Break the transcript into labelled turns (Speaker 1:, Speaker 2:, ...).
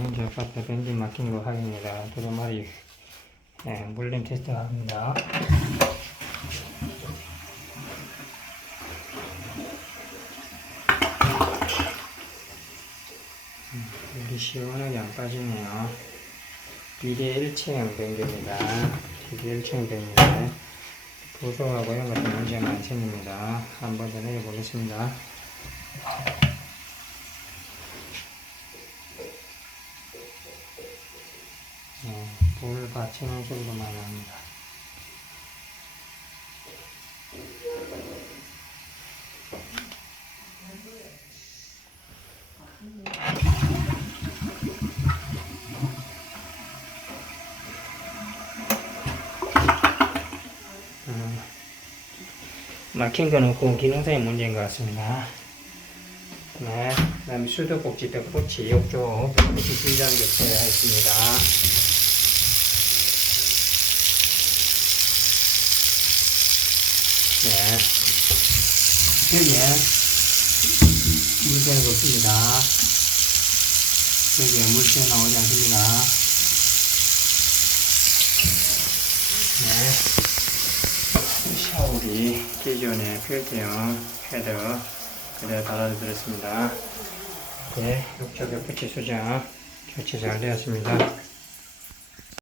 Speaker 1: 현재 아파트 벤진 막힌 거 확인입니다. 두루마리 예, 물림 테스트 합니다. 음, 여기 시원하게 안 빠지네요. 비대 1층 변기입니다. 비대 1층 변기인데 부속하고 이런 것도 문제가 많이 생깁니다. 한번 더 내려보겠습니다. 네, 불 받치는 소리도 많이 납니다. 음, 막힌 건 없고 기능상의 문제인 것 같습니다. 네, 그 다음에 수도꼭지 벽붙이 옆쪽 벽붙이 신장 교체하였습니다. 네. 여기에 물새는 없습니다. 여기에 물새 나오지 않습니다. 네. 샤워기 기존의 필트형 헤더 그대로 달아드렸습니다. 네, 옆쪽에 붙이 수정 교체 잘 되었습니다.